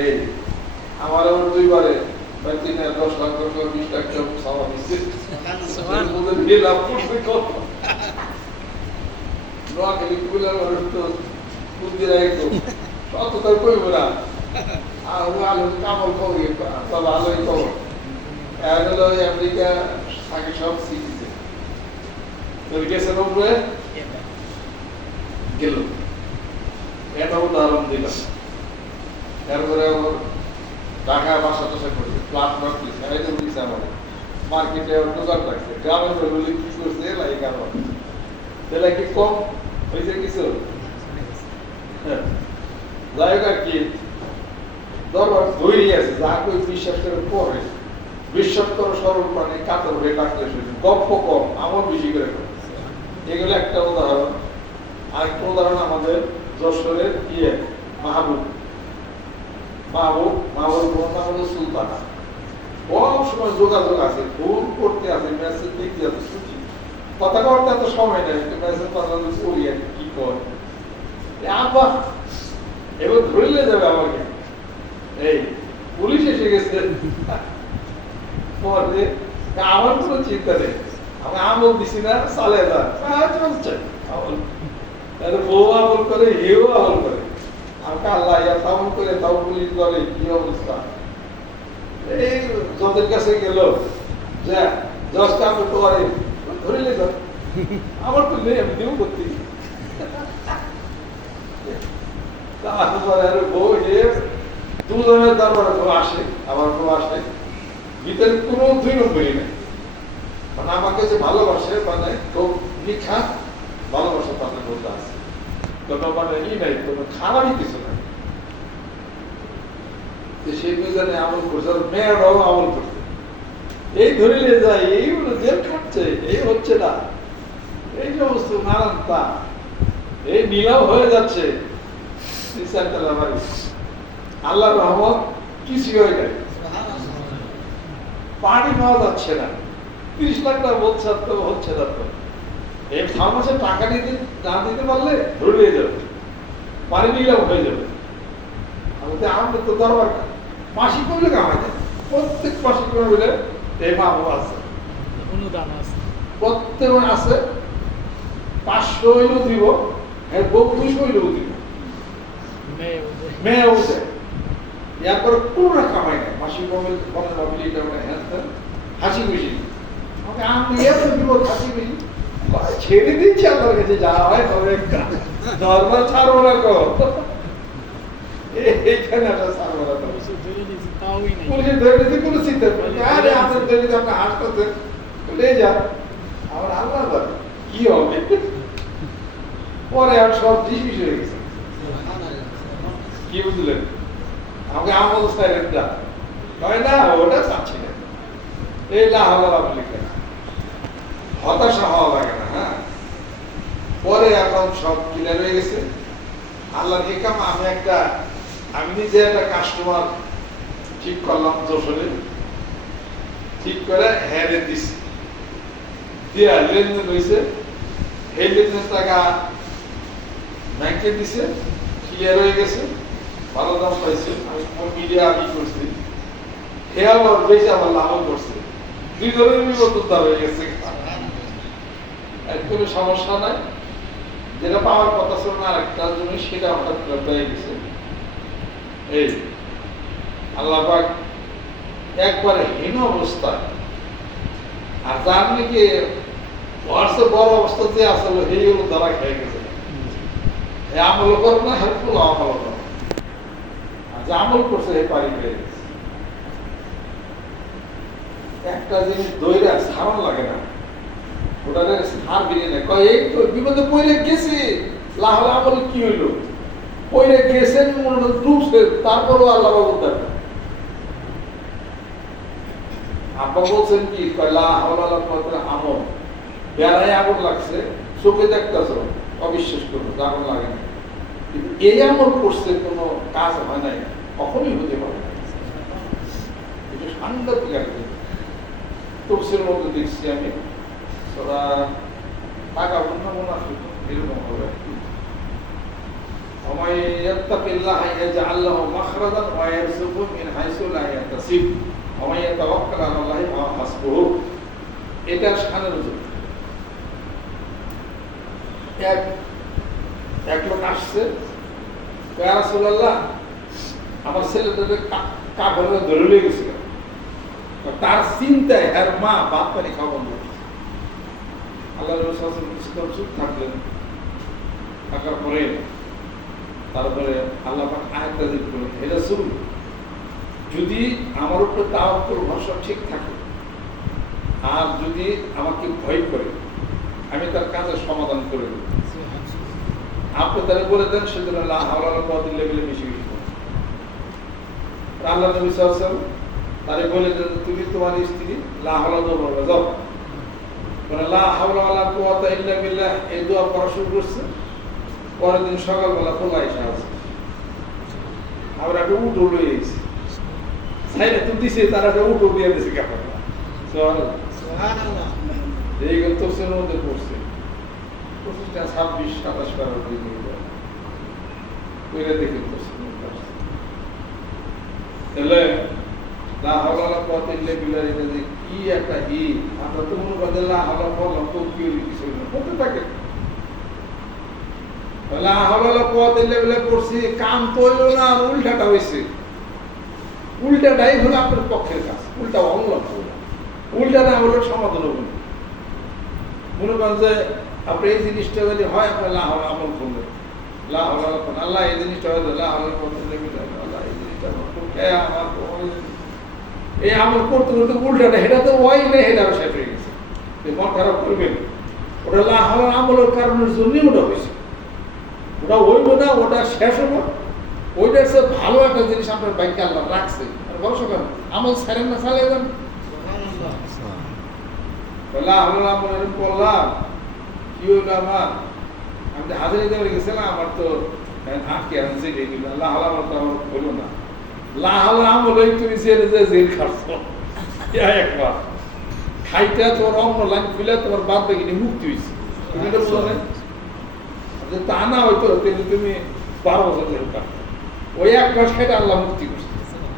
এই আমার আবার দুইবারে 10 লাখ 20 লাখ টাকা সাওয়া দিচ্ছে লাভ করছে কত নোয়াখালী কুলার তো বুদ্ধি রাখতো অত তার কইব না আর আলো কামল কবি তবে আলোই খবর হলো আমেরিকা থাকে সব শিখছে তো গেছে নম্বরে গেল এটা উদাহরণ দিলাম এরপরে ঢাকা বাসা টাসা করছে প্লাট প্লাট দিচ্ছে আইডিয়া দিচ্ছে আমার মার্কেটে দোকান রাখছে গ্রামের বলে কি করছে এলাই কারণ এলাই কি কম হয়েছে কিছু যাই হোক আর কি দরবার ধৈর্য আছে যা কেউ বিশ্বাস করে পড়ে বিশ্বাস করো সরল প্রাণী কাতর হয়ে ডাকলে গল্প কম আমার বেশি করে এগুলো একটা উদাহরণ আরেকটা উদাহরণ আমাদের যশোরের মাহবুব আমাদের সুলতানা সব সময় যোগাযোগ আছে ফোন করতে আছে মেসেজ দেখতে আছে ছুটি কথা বলতে এত সময় নেই মেসেজ পাঠানো করি আর কি কর আব্বা এবার ধরলে যাবে আমাকে এই পুলিশ এসে গেছে পরে আমার কোনো চিন্তা নেই আমি আমল দিছি না চালে যা চলছে আমল তাহলে বউ আমল করে হেও আমল করে আমাকে আল্লাহ তামল করে তাও পুলিশ করে কি অবস্থা এই যদের কাছে গেল যা দশটা আমি করে ধরিলে যাও আমার তো নেই আমি দেবো করতে তারপরে আর বউ হে দুজনের দরবারে বউ আসে আমার বউ আসে ভিতরে কোনো 2 নম্বরই নেই মানে আমাকে যে ভালোবাসে মানে খুব নিখা ভালোবাসা তাদের মধ্যে আছে কোনো মানে নাই কোনো খারাপই কিছু নাই সেই মিজানে আমল করছে আর মেয়েরাও আমল করছে এই ধরে নিয়ে যায় এই জেল খাটছে এই হচ্ছে না এই সমস্ত নানান তা এই নীলাও হয়ে যাচ্ছে আল্লাহ রহমত কিছুই হয় নাই পানি পাওয়া যাচ্ছে না 30 লাখ টাকা বলছে তো হচ্ছে না তো এই ফার্মাসে টাকা নিতে না দিতে পারলে ধরে নিয়ে যাবে পানি নিলাম হয়ে যাবে আমাদের তো দরবার মাসিক করলে কামাই যায় প্রত্যেক মাসিক করে বলে এই মামু আছে অনুদান আছে প্রত্যেক আছে 500 হইলেও দিব হ্যাঁ 200 হইলেও দিব মেয়ে উঠে এরপরে কোনো কামাই নাই মাসিক কমের বন্ধ ভাবলি এটা মানে হ্যাঁ হাসি খুশি আমাকে আমি এত দিব হাসি খুশি ছেড়ে দিচ্ছি আপনার কাছে যা হয় তবে একটা নর্মাল ছাড়বো না কো এইখানে একটা ছাড়বো না পুলিশে ধরে দিতে কোনো চিন্তা করি আরে আপনার ধরে দিতে আপনার হাসতে লে যা আমার আল্লাহ জানে কি হবে পরে আর সব জিনিস হয়ে গেছে কি বুঝলেন আমাকে আমল স্টাইলের দা হয় না ওটা চাচ্ছি না এই লাহালা লিখে হতাশা হওয়া লাগে না হ্যাঁ পরে এখন সব ক্লিয়ার হয়ে গেছে আল্লাহর হিকাম আমি নিজে একটা কাস্টমার ঠিক করলাম যশোরে ঠিক করে হেরে দিছি দিয়া লেনদেন হয়েছে এই লেনদেন টাকা ব্যাংকে দিছে ক্লিয়ার হয়ে গেছে ভালো দাম পাইছে আমি মিডিয়া আমি করছি হে আবার বেশি আমার লাভও করছে 2 ধরনের বিপদ হয়ে গেছে কোনো সমস্যা নাই যেটা পাওয়ার কথা ছিল না আরেকটার জন্য সেটা হঠাৎ হয়ে গেছে এই আল্লাহ পাক একবারে হীন অবস্থা আর যার নাকি ওয়ার্সে বড় অবস্থা যে আসলে এই হলো দ্বারা খেয়ে গেছে আমল করো না হেল্পফুল আমল করো আর যে আমল করছে এই পারি পেয়ে গেছে একটা জিনিস দইরা সারান লাগে না ওটারে সার বিরিয়ে নেয় কয় এই তো বিপদে পড়ে গেছি লাহলে আমল কি হইলো পড়ে গেছেন মনে ডুবছে তারপরও আল্লাহ বাবু দেখেন আপা বলছেন কি কয়লা হাওলা আমল বেড়ায় আগুন লাগছে চোখে দেখতেছ অবিশ্বাস করবো আগুন লাগে না কিন্তু এই আমল করছে কোনো কাজ হয় নাই কখনই হতে পারে না এটা সাংঘাতিক একদিন তফসিলের মধ্যে দেখছি আমি ওরা টাকা বন্য মনে এরকম হবে ومن يتق الله يجعل له مخرجا ويرزقه من حيث لا يحتسب ومن يتوكل على الله فهو حسبه এটা শানের জন্য এক লোক আসছে ইয়া রাসূলুল্লাহ আমার ছেলেটাকে কাফেররা ধরে নিয়ে গেছিল তার চিন্তায় আর মা ভাত পানি খাওয়া বন্ধ করছে আল্লাহ রাসূল সাল্লাল্লাহু আলাইহি ওয়াসাল্লাম চুপ থাকলেন থাকার পরে তারপরে আল্লাহ পাক আয়াত নাযিল করলেন হে রাসূল যদি আমার উপর তাওয়াক্কুল ভরসা ঠিক থাকে আর যদি আমাকে ভয় করে আমি তার কাজের সমাধান করে দেব আপনি তারা বলে দেন সেজন্য লা হাওলা ওয়ালা কুওয়াতা ইল্লা বিল্লাহ বেশি বেশি আল্লাহ নবী সাল্লাল্লাহু আলাইহি ওয়াসাল্লাম তারে বলে দেন তুমি তোমার স্ত্রী লা হাওলা বলবে যাও বলে লা হাওলা ওয়ালা কুওয়াতা ইল্লা বিল্লাহ এই দোয়া পড়া শুরু করছে পরের দিন সকালবেলা খোলা এসে আছে আমরা একটা উঠো লয়ে গেছি সাইডে তো দিছে তারা একটা উঠো দিয়ে দিছে কাপড় সুবহানাল্লাহ এই গল্প তফসিরের মধ্যে পড়ছে 26-27 পারা দিন ওইটা দেখে তফসির তাহলে লা হাওলা ওয়ালা কুওয়াতা ইল্লা বিল্লাহ এটা যে কি একটা আমরা তো মনে করি লা হাওলা বললাম তো কি কিছু না করতে থাকে লা হাওলা ওয়ালা কুওয়াতা ইল্লা বিল্লাহ পড়ছি কাম তৈলো না আর উল্টাটা হইছে উল্টাটাই হলো আপনার পক্ষের কাজ উল্টা অঙ্গন উল্টা না হলো সমাধান হবে মনে করেন যে আপনি এই জিনিসটা যদি হয় আপনার লা হাওলা আমল করবেন লা হাওলা আল্লাহ এই জিনিসটা হয় লা হাওলা কুওয়াতা ইল্লা বিল্লাহ আল্লাহ এই জিনিসটা আমার এই আমল করতে করতে উল্টাটা এটা তো ওই নেই এটা শেষ হয়ে গেছে মন খারাপ করবেন ওটা লা হাওলা আমলের কারণের জন্যই ওটা হয়েছে ওটা হইব না ওটা শেষ হলো ওইটা হচ্ছে ভালো একটা জিনিস আপনার বাইকে আল্লাহ রাখছে আর বলছো কেন আমল ছাড়েন না চালিয়ে যান লা হাওলা আমল এরকম করলাম কি হইলো আমার আমি তো হাজারে দেওয়ার গেছিলাম আমার তো আঁকি আনছি লা হাওলা আমল তো আমার হইল না লা হাওলা আমল ওই তুমি জেলে যে জেল খাচ্ছো একবার খাইতে তোমার অন্য লাইন খুলে তোমার বাদ বাকি মুক্তি হয়েছে তুমি এটা বোঝো না তা না হয়তো তুমি 12 বছর জেল কাটতো ওই এক মাস খেটে আল্লাহ মুক্তি করছে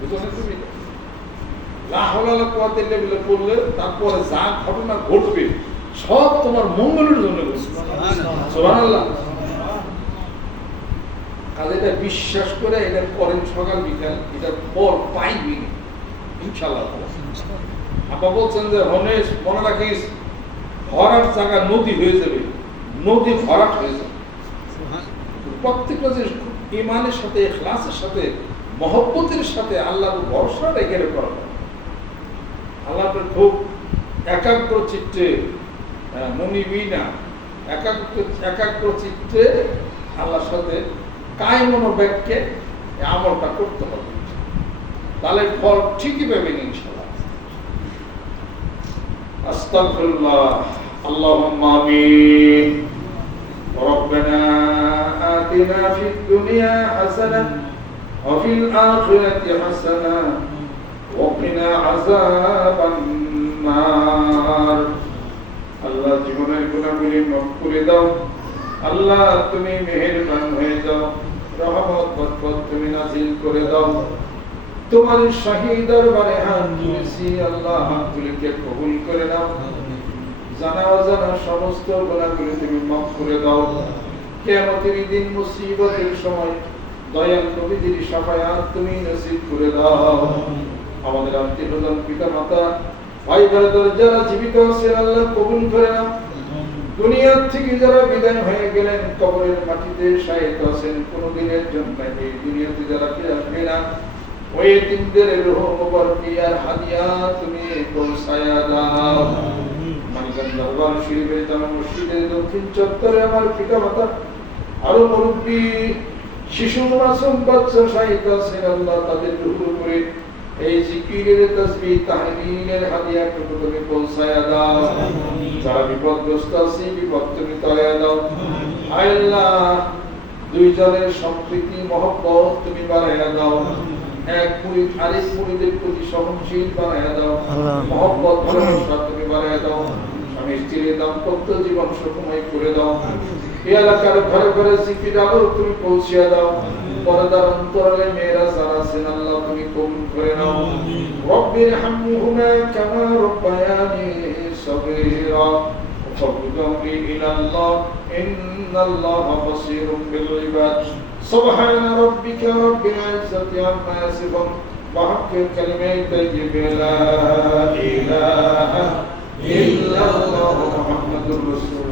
বুঝো না তুমি লা হাওলা ওয়ালা কুওয়াতা ইল্লা বিল্লাহ পড়লে তারপরে যা ঘটনা ঘটবে সব তোমার মঙ্গলের জন্য ঘটবে সুবহানাল্লাহ কাজে এটা বিশ্বাস করে এটা করেন সকাল বিকাল এটার ফল পাইবি ইনশাআল্লাহ আপা বলছেন যে রমেশ মনে রাখিস ভরাট জায়গা নদী হয়ে যাবে নদী ভরাট হয়ে যাবে প্রত্যেকটা জিনিস ইমানের সাথে ইখলাসের সাথে মহব্বতের সাথে আল্লাহর ভরসা রেখে করা আল্লাহর খুব একাগ্র চিত্তে মনিবিনা একাগ্র চিত্তে আল্লাহর সাথে কায়মনোবাক্যে আমলটা করতে হবে তাহলে ফল ঠিকই পাবেন ইনশাআল্লাহ আস্তাগফিরুল্লাহ আল্লাহুম্মা আমিন রব্বানা আতিনা ফিদ দুনিয়া হাসানাহ ওয়া ফিল আখিরাতি হাসানাহ ওয়া কিনা আযাবান নার আল্লাহ জীবনের গুনাহগুলি মাফ করে দাও আল্লাহ তুমি মেহেরবান হয়ে যাও রহমত বরকত তুমি নাযিল করে দাও তোমার শাহী দরবারে হাত তুলেছি আল্লাহ হাত তুলে কবুল করে নাও জানা অজানা সমস্ত গুনাহগুলি তুমি মাফ করে দাও কিয়ামতের দিন মুসিবতের সময় দয়াল নবীদের শাফায়াত তুমি নসিব করে দাও আমাদের আত্মীয়স্বজন পিতা মাতা ভাই ব্রাদার যারা জীবিত আছেন আল্লাহ কবুল করে নাও দুনিয়া থেকে যারা বিদায় হয়ে গেলেন কবরের মাটিতে শায়িত আছেন কোন দিনের জন্য এই দুনিয়াতে যারা ফিরে আসবে না ওই তিনদের রূহ মুবারকিয়ার হাদিয়া তুমি পৌঁছায়া দাও মানকান দরবার শরীফের জামা মসজিদের দক্ষিণ চত্বরে আমার পিতামাতা আরো মুরব্বী শিশু মাসুম বাচ্চা শায়িত আছেন আল্লাহ তাদের রূহের উপরে এই জিকিরের তাসবিহ তাহলিলের হাদিয়া তুমি পৌঁছায়া দাও যারা বিপদগ্রস্ত আছে বিপদ তুমি টলায়া দাও আল্লাহ দুই জনের সম্প্রীতি মহব্বত তুমি বাড়ায়া দাও এক মুরিদ আরেক মুরিদের প্রতি সহনশীল বানায়া দাও মহব্বত ভালোবাসা তুমি বাড়ায়া দাও স্বামী স্ত্রীর দাম্পত্য জীবন সুখময় করে দাও। এই এলাকার ঘরে ঘরে জিকির আলো তুমি পৌঁছিয়ে দাও। পর্দার অন্তরালে মেয়েরা যারা আছেন আল্লাহ তুমি কবুল করে নাও। রব্বির হামহুমা কামা রব্বায়ানি সগীরা। فقولي إلى الله إن الله بصير بالعباد. سبحان ربك رب العزة عما يصفون وحق كلمة طيبة لا إله إلا الله محمد رسول